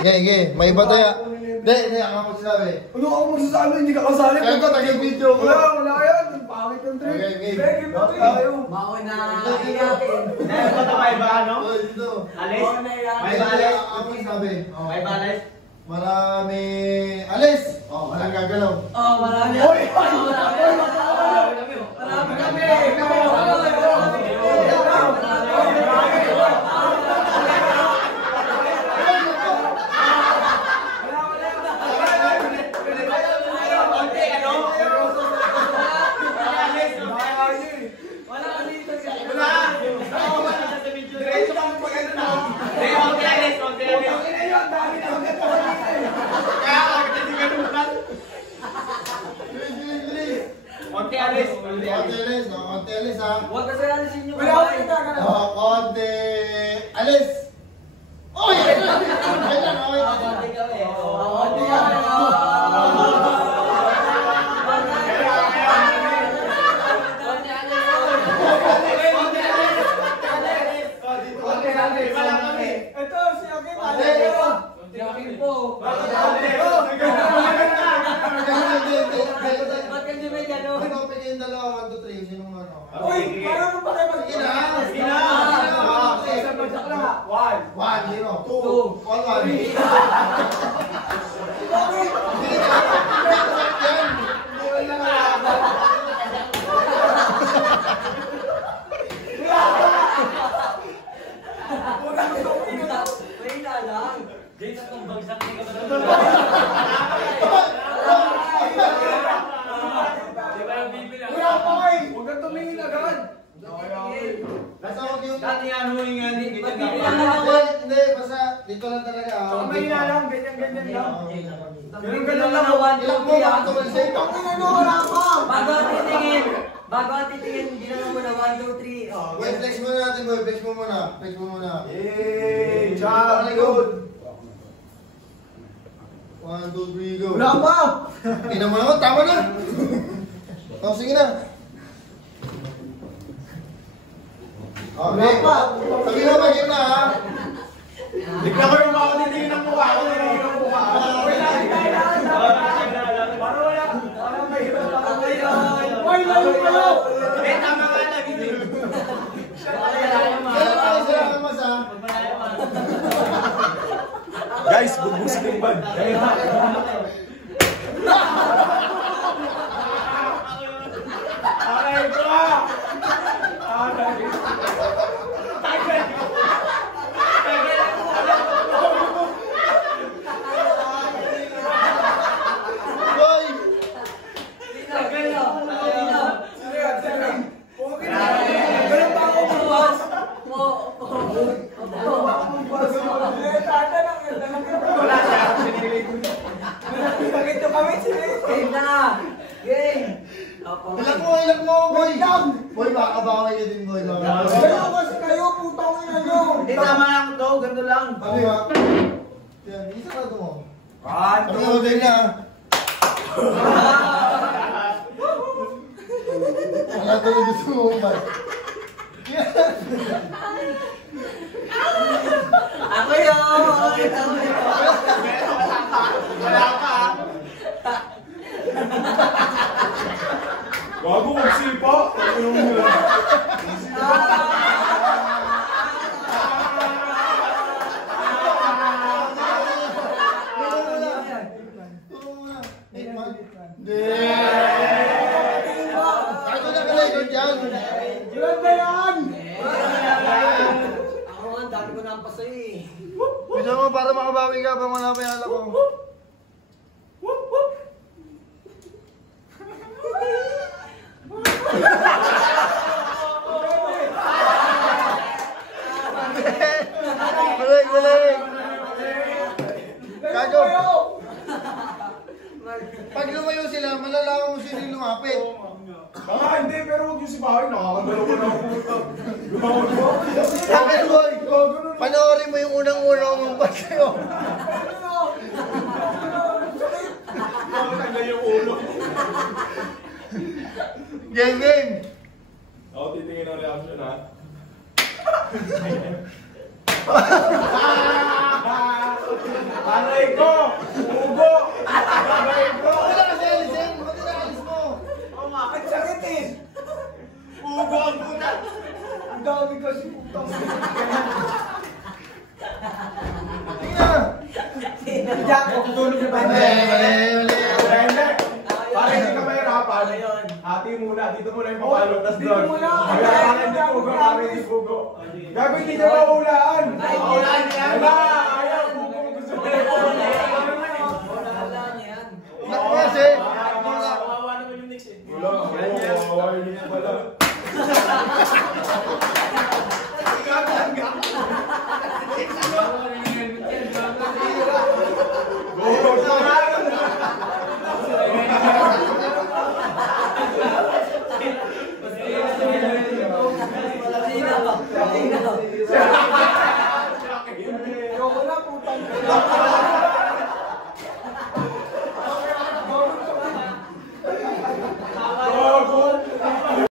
Sige, may iba tayo. Hindi, ako magsasabi. Ano ako magsasabi? Hindi ka kasali. Kaya ko, taga-video ko. Wala yan. Ang pangit yung trip. Okay. Game na tayo. Mauna iyakin. Ito may ba, ano? Dito. Alis? Mauna iyakin. May balis? Ako magsasabi. May balis? Marami... Alis! Walang gagalaw. Marami. Hoy! Marami kami. Konti alis ha. Huwag kasi alisin nyo. Konti alis. Uy! Kailan ako yun? Konti kami. Ito, si Akin. Si Akin po. Ba't hindi may gano'n? Ikaw pwede yung dalawa, 1, 2, 3. Sinong ano? Uy! Paano ba kayo Sige na! mag-ina? Sige na! Isang bagsak na. 1. 1, 0, 2, 1. Wala lang. James, kung bagsak na ka ba? Di ba yung bibili? Wala pa kayo! Huwag kang tumingin agad! Basta huwag yung... Dati ano yung nga, hindi Hindi, basta dito lang talaga. May na lang, ganyan-ganyan lang. Ganun lang naman. Ilang mo, bakit tumalasay? Bago ang titingin, ginanong mo na 1, 2, 3. Boy, flex muna natin, boy. Flex mo muna. Flex mo muna. Yay! Champion! 1, 2, 3, go. Wala pa! Ina mo naman, tama na. Oh, sige na. Okay. Sabi mo, mag-game na ha. Bigla ko yung mga titingin ng mukha ko. Why lalo kayo? Tama nga lagi din. Guys, bubusin yung bag. Aray ko! Aray! Boy! Ganun pa ako buwas! Wala siya, sinili ko na. Bakit nyo kami sinili? Game na! Game! Ilang mo, boy! Boy, makabawi ka din, boy. Kayo kasi kayo, putang ina nyo! Hindi tama lang to, ganito lang. Sabi ba? Yan, isa ka ito mo. One, Sabi two, mo, din na. Wala ito yung gusto mo, boy. Ako yun! Wala ka. Bago magsipa! Tanong nyo. Ako na ka lang dyan. Ganda yan! Ako nga, dami ko na ang pasoy eh. Gusto mo para makabawi ka pang wala pa yung alak ko. Balik! Kago! Pag lumayo sila, malalaman mo sila yung lumapit. Hindi, pero huwag yung si Bahay, nakakagalaw ko na ako. Sabi boy, panoorin mo yung unang-unang mong pas kayo. Tanggal yung ulo. Game! Ako titingin ang reaction ha. Aray ko! Ugo! Aray ko! Wala kasi alisin. Ba't inaalis mo? Oo nga. Ang sakit eh. Ugo ang puta! Ang dami kasi putang. Tingnan. Jack, tutulog na ba? Mali. Hindi. Para hindi ka mahirapan. Hati muna. Dito muna yung papalo. Tapos Dito doon. muna. Kailangan ni Ugo. Kami ni Ugo. Gabi hindi niya maulaan. Maulaan yan. Wala. Ayaw. Ugo gusto mo. Wala yan. Nak mo kasi. Kawawa naman yung Knicks eh. Wala. Oo. Hindi pala. Sino?